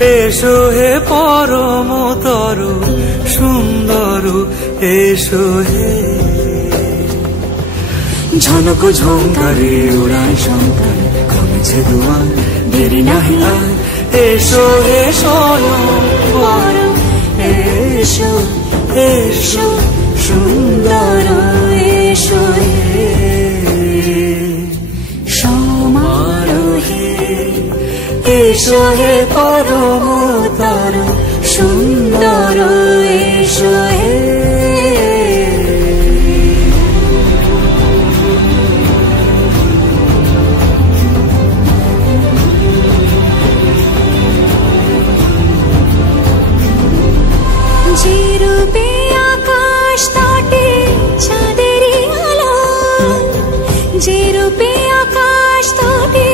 এসো হে পরমতর সুন্দর, এসো হে। ঝনক ঝঙ্কারে উড়ায় শঙ্কার, কমেছে দুয়ার, দেরি নাহি আর। এসো হে স্বয়ং বর, এসো এসো সুন্দর, এসো হে সমারোহে। এসো হে পরমতর সুন্দর, এসো হে। যে রূপে আকাশ তটে চাঁদেরই আলো, যে রূপে আকাশ তটে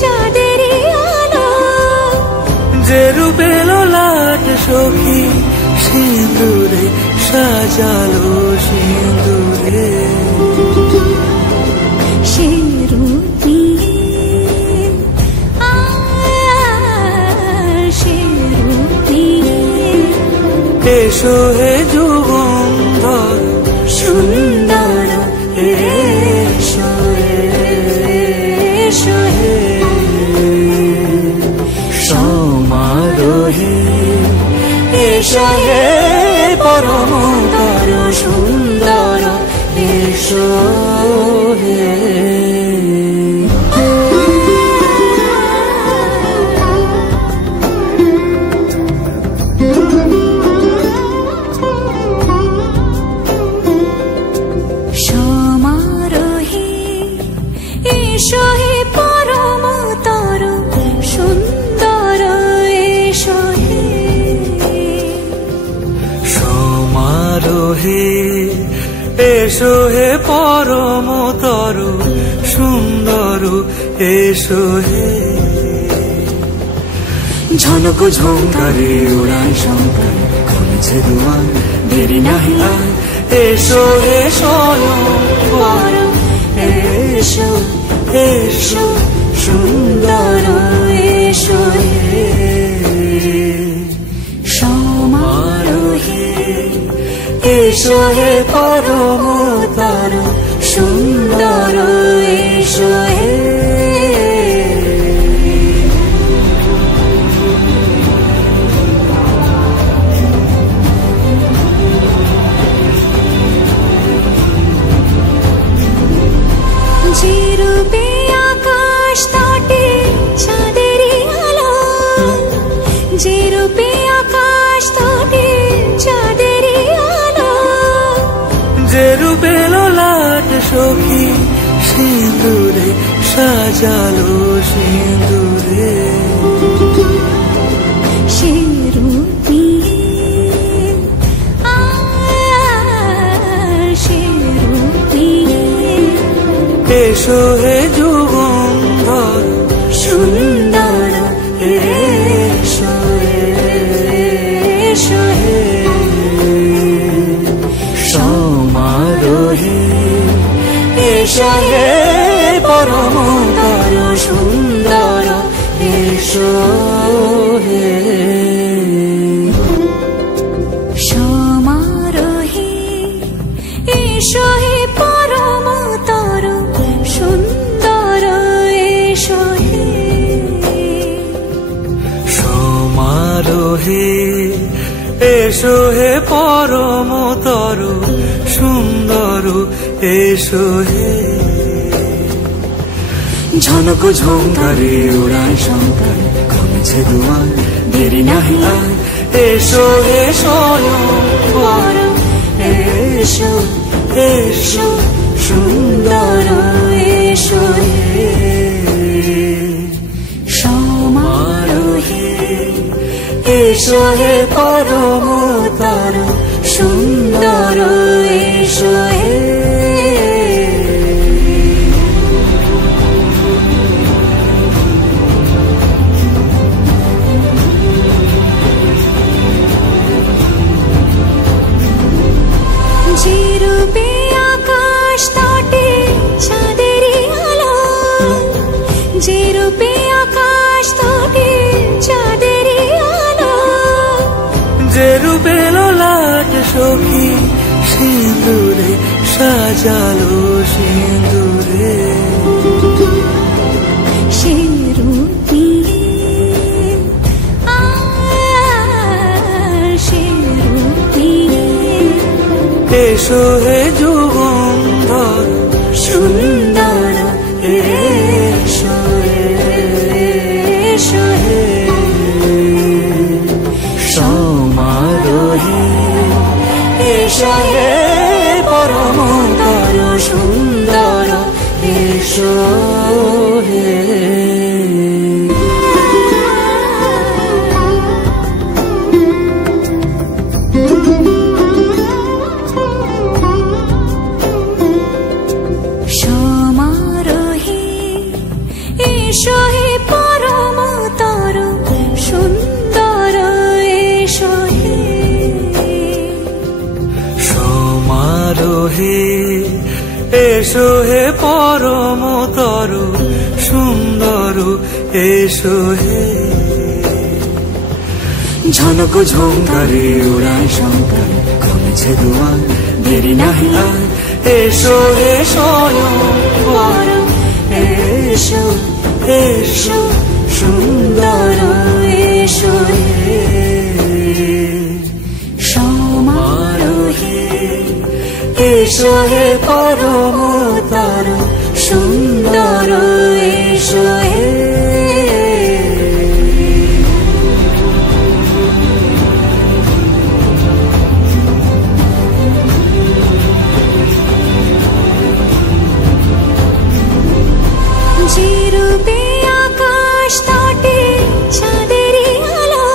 চাঁদেরই আলো, যে রূপে ললাট সখী সিঁদুরে সাজালো সিঁদুরে। সে রূপ নিয়ে, সে রূপ নিয়ে। এসো হে যুগন্ধর সুন্দর, এসো এসো হে সমারোহে। এসো হে পরমতর সুন্দর, এসো হে। সমারোহে। এসো হে পরমতর সুন্দর, এসো হে সমারোহে। এসো হে পরমতর সুন্দর, এসো হে। ঝনক ঝঙ্কারে উড়ায় শঙ্কার, কমেছে দুয়ার, দেরি নাহি আর। এসো হে স্বয়ং বর, এসো এসো সুন্দর, এসো হে সমারোহে। এসো হে পরমতর সুন্দর, এসো হে। যে রূপে আকাশ তটে চাঁদেরই আলো, যে রূপে আকাশ তটে চাঁদেরই আলো, যে রূপে ললাট সখী সিঁদুরে সাজালো সিঁদুরে। সে রূপ নিয়ে, সে রূপ নিয়ে। এসো হে যুগন্ধর সুন্দর, এসো এসো হে সমারোহে। এসো হে পরমতর সুন্দর, এসো হে সমারোহে। এসো হে পরমতর সুন্দর, এসো হে সমারোহে। এসো হে পরমতর সুন্দর, এসো হে। ঝনক ঝঙ্কারে উড়ায় শঙ্কার, কমেছে দুয়ার, দেরি নাহি আর। এসো হে স্বয়ং বর, এসো এসো সুন্দর, এসো হে সমারোহে। এসো হে পরমতর সুন্দর, এসো হে। যে রূপে আকাশ তটে চাঁদেরই আলো, যে রূপে আকাশ তটে চাঁদেরই রূপে লোলাট সখী সিঁদুরে সাজালো সিঁদুরে সে রূপী সে রূপী এসো হে যুগন্ধর সুন্দর এসো এসো হে সমারোহে এসো হে পরমতর সুন্দর এসো হে সমারোহে এসো হে পরমতর সুন্দর এসো হে সমারোহে এসো হে পরমতর সুন্দর এসো হে ঝনক ঝঙ্কারে উড়ায় শঙ্কর কমেছে দুয়ার দেরি নাহি আর এসো হে স্বয়ং বর এসো এসো সুন্দর এসো হে সমারোহে এসো হে পরমতর সুন্দর এসো হে যে রূপে আকাশ তটে চাঁদেরই আলো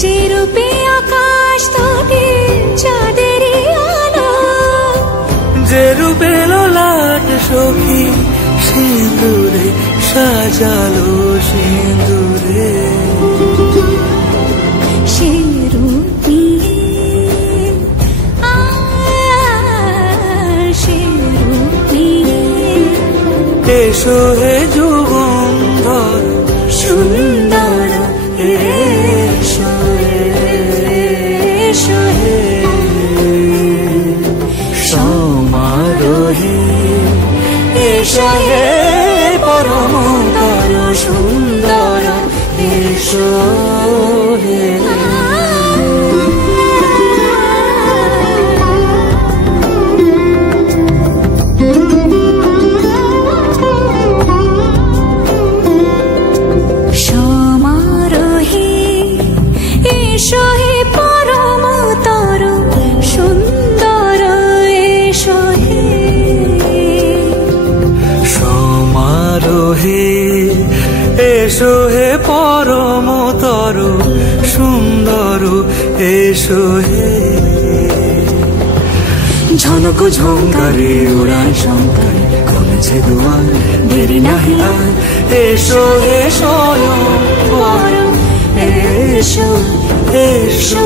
যে রূপে আকাশ তটে চাঁদেরই আলো যে রূপে লোলাট সখী সিঁদুরে সাজালো সিঁদুরে সে রূপী সে রূপী এসো হে যুগন্ধর সুন্দর এসো এসো হে সমারোহে এসো হে পরমতর সুন্দর এসো হে সমারোহে এসো হে পরমতর সুন্দর এসো হে সমারোহে এসো হে পরমতর সুন্দর এসো হে ঝনক ঝঙ্কারে উড়ায় শঙ্কর কমেছে দুয়ার দেরি নাহি আর এসো হে স্বয়ং বর এসো এসো